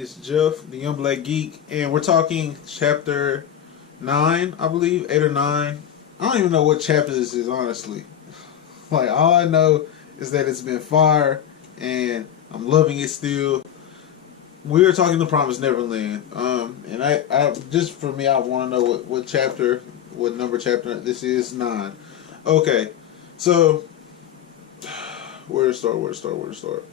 It's Jeff, the Young Black Geek, and we're talking chapter 9, I believe, 8 or 9. I don't even know what chapter this is, honestly. Like, all I know is that it's been fire, and I'm loving it still. We are talking The Promised Neverland, and I just for me, I want to know what chapter, what number chapter this is. 9. Okay, so where to start?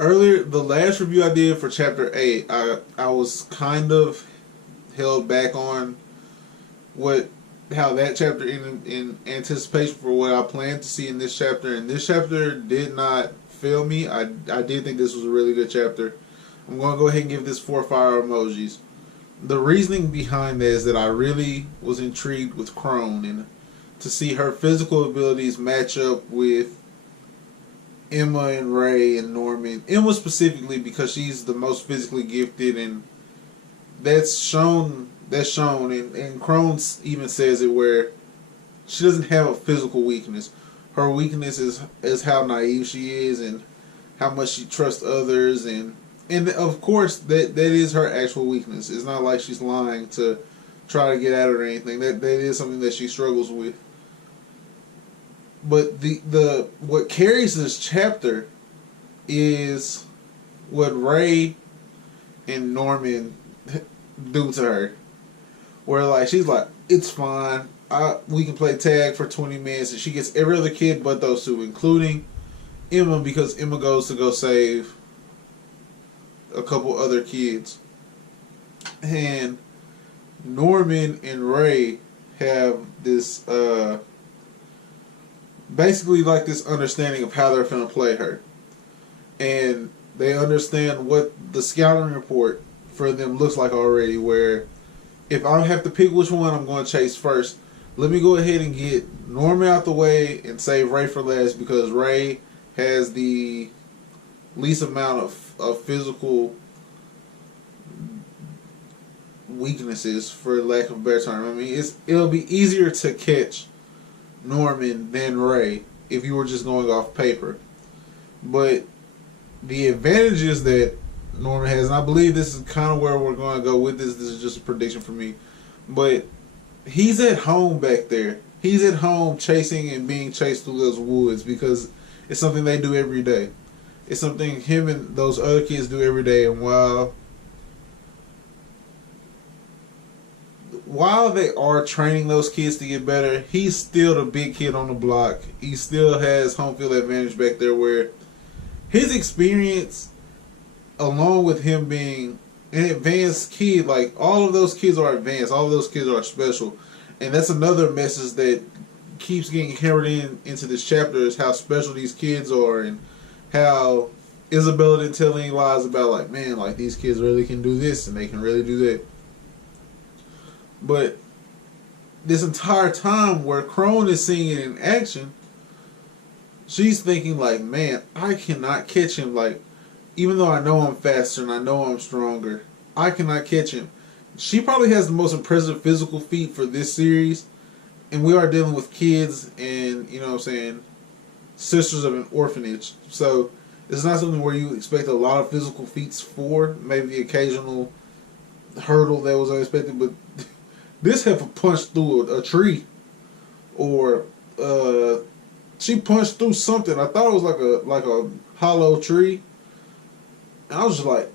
Earlier, the last review I did for chapter 8, I was kind of held back on how that chapter ended in anticipation for what I planned to see in this chapter, and this chapter did not fail me. I did think this was a really good chapter. I'm going to go ahead and give this 4 fire emojis. The reasoning behind that is that I really was intrigued with Krone, and to see her physical abilities match up with Emma and Ray and Norman. Emma specifically because she's the most physically gifted, and that's shown. And Krone even says it where she doesn't have a physical weakness. Her weakness is how naive she is and how much she trusts others, and of course that is her actual weakness. It's not like she's lying to try to get at it or anything. That is something that she struggles with. But the what carries this chapter is what Ray and Norman do to her. Where like she's like, it's fine. We can play tag for 20 minutes, and she gets every other kid but those two, including Emma, because Emma goes to go save a couple other kids. And Norman and Ray have this basically like this understanding of how they're going to play her. And they understand what the scouting report for them looks like already, where if I have to pick which one I'm going to chase first, let me go ahead and get Norman out the way and save Ray for last, because Ray has the least amount of physical weaknesses, for lack of a better term. I mean, it'll be easier to catch Norman than Ray if you were just going off paper. But the advantages that Norman has, and I believe this is kind of where we're going to go with this. This is just a prediction for me. But he's at home back there. He's at home chasing and being chased through those woods because it's something they do every day. It's something him and those other kids do every day. And while they are training those kids to get better, he's still the big kid on the block. He still has home field advantage back there, where his experience, along with him being an advanced kid, like all of those kids are advanced, all of those kids are special. And that's another message that keeps getting hammered into this chapter, is how special these kids are, and how Isabella didn't tell any lies about, like, man, like these kids really can do this and they can really do that. But this entire time where Krone is seeing it in action, she's thinking like, man, I cannot catch him. Like, even though I know I'm faster and I know I'm stronger, I cannot catch him. She probably has the most impressive physical feat for this series, and we are dealing with kids and, you know what I'm saying, sisters of an orphanage. So it's not something where you expect a lot of physical feats for, maybe the occasional hurdle that was unexpected, but this heifer punched through a tree, or she punched through something. I thought it was like a hollow tree, and I was just like,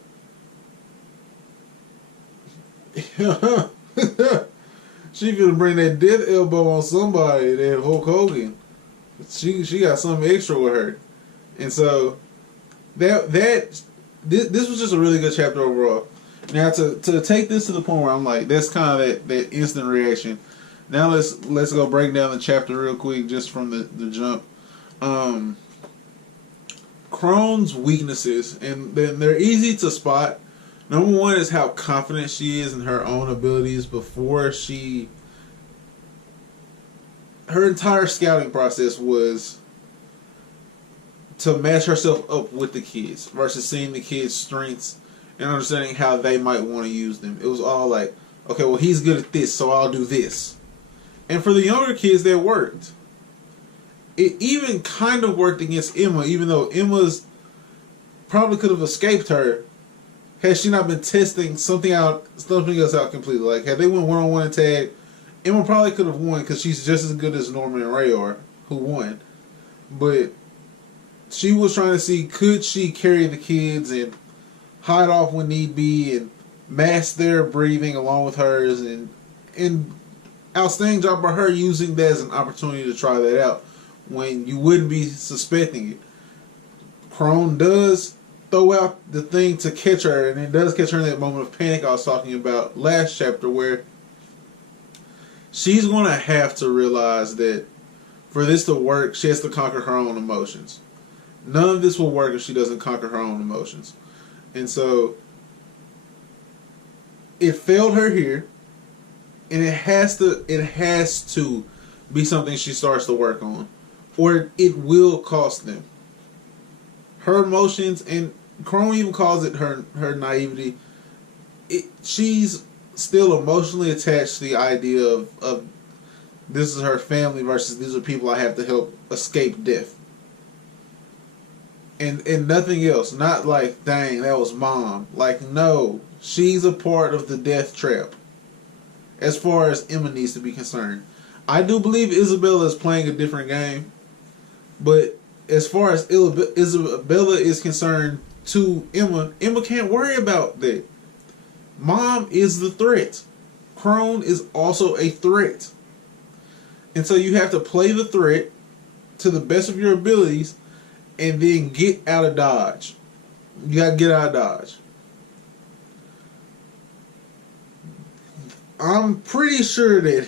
she gonna bring that death elbow on somebody, that Hulk Hogan. She got something extra with her, and so this was just a really good chapter overall. Now to take this to the point where I'm like, that's kind of that instant reaction. Now let's go break down the chapter real quick, just from the jump. Krone's weaknesses, and they're easy to spot. Number one is how confident she is in her own abilities before her entire scouting process was to match herself up with the kids versus seeing the kids' strengths and understanding how they might want to use them. It was all like, okay, well, he's good at this, so I'll do this. And for the younger kids, that worked. It even kind of worked against Emma, even though Emma's probably could have escaped her had she not been testing something else out completely. Like, had they went one-on-one and tag, Emma probably could have won because she's just as good as Norman and Ray are, who won. But she was trying to see, could she carry the kids and hide off when need be and mask their breathing along with hers, and outstanding job by her using that as an opportunity to try that out when you wouldn't be suspecting it. Krone does throw out the thing to catch her, and it does catch her in that moment of panic I was talking about last chapter, where she's going to have to realize that for this to work, she has to conquer her own emotions. None of this will work if she doesn't conquer her own emotions. And so it failed her here, and it has to be something she starts to work on, or it will cost them. Her emotions, and Krone even calls it her naivety. She's still emotionally attached to the idea of this is her family versus these are people I have to help escape death. And nothing else. Not like, dang, that was mom. Like, no. She's a part of the death trap, as far as Emma needs to be concerned. I do believe Isabella is playing a different game, but as far as Isabella is concerned to Emma, Emma can't worry about that. Mom is the threat. Krone is also a threat. And so you have to play the threat to the best of your abilities and then get out of Dodge. You gotta get out of Dodge. I'm pretty sure that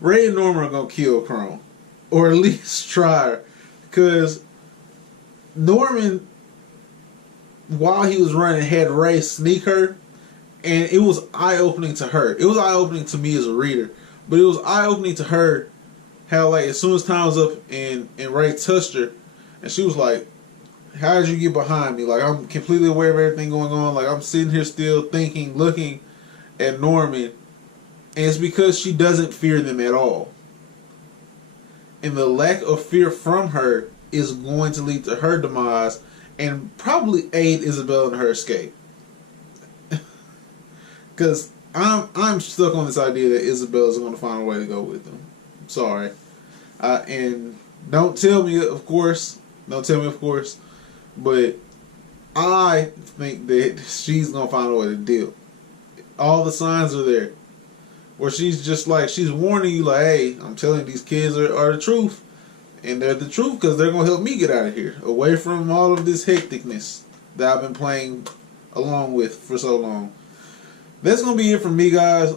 Ray and Norman are gonna kill Krone, or at least try, because Norman, while he was running, had Ray sneak her, and it was eye-opening to her. It was eye-opening to me as a reader, but it was eye-opening to her how, like, as soon as time was up and Ray touched her, and she was like, how did you get behind me? Like, I'm completely aware of everything going on. Like, I'm sitting here still thinking, looking at Norman, and it's because she doesn't fear them at all. And the lack of fear from her is going to lead to her demise and probably aid Isabella in her escape. Because I'm stuck on this idea that Isabella's going to find a way to go with them. Sorry. And don't tell me, of course. Don't tell me, of course. But I think that she's going to find a way to deal. All the signs are there. Where she's just like, she's warning you like, hey, I'm telling you, these kids are the truth. And they're the truth because they're going to help me get out of here. Away from all of this hecticness that I've been playing along with for so long. That's going to be it from me, guys.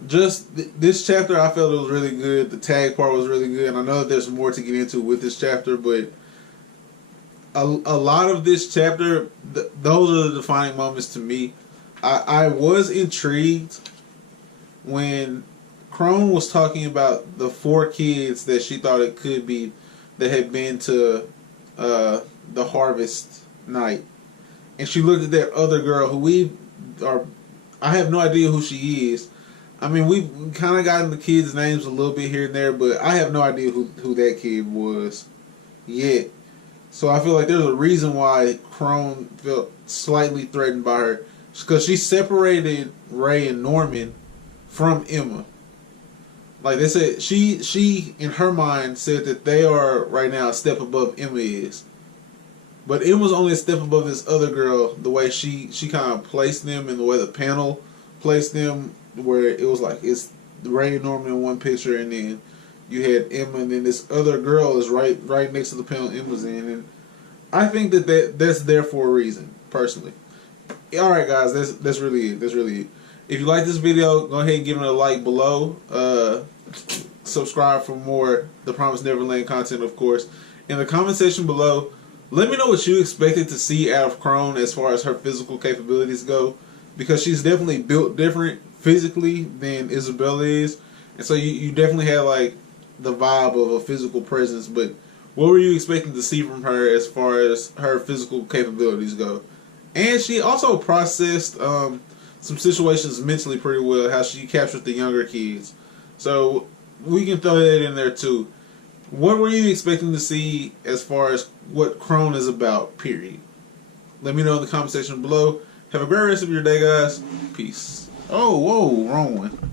This chapter, I felt it was really good. The tag part was really good. And I know that there's more to get into with this chapter, but a lot of this chapter, those are the defining moments to me. I was intrigued when Krone was talking about the 4 kids that she thought it could be that had been to the harvest night. And she looked at that other girl who I have no idea who she is. I mean, we've kind of gotten the kids' names a little bit here and there, but I have no idea who that kid was yet. So I feel like there's a reason why Krone felt slightly threatened by her. Because she separated Ray and Norman from Emma. Like they said, she in her mind said that they are right now a step above Emma is. But Emma's only a step above this other girl, the way she kind of placed them and the way the panel placed them, where it was like it's Ray and Norman in one picture, and then you had Emma, and then this other girl is right next to the panel Emma's in. And I think that's there for a reason, personally. Alright guys, that's really it. That's really it. If you like this video, go ahead and give it a like below. Subscribe for more The Promised Neverland content, of course. In the comment section below, let me know what you expected to see out of Krone as far as her physical capabilities go. Because she's definitely built different physically than Isabella is. And so you definitely have like the vibe of a physical presence. But what were you expecting to see from her as far as her physical capabilities go? And she also processed some situations mentally pretty well, how she captured the younger kids. So we can throw that in there too. What were you expecting to see as far as what Krone is about, period? Let me know in the comment section below. Have a great rest of your day, guys. Peace. Oh, whoa, wrong one.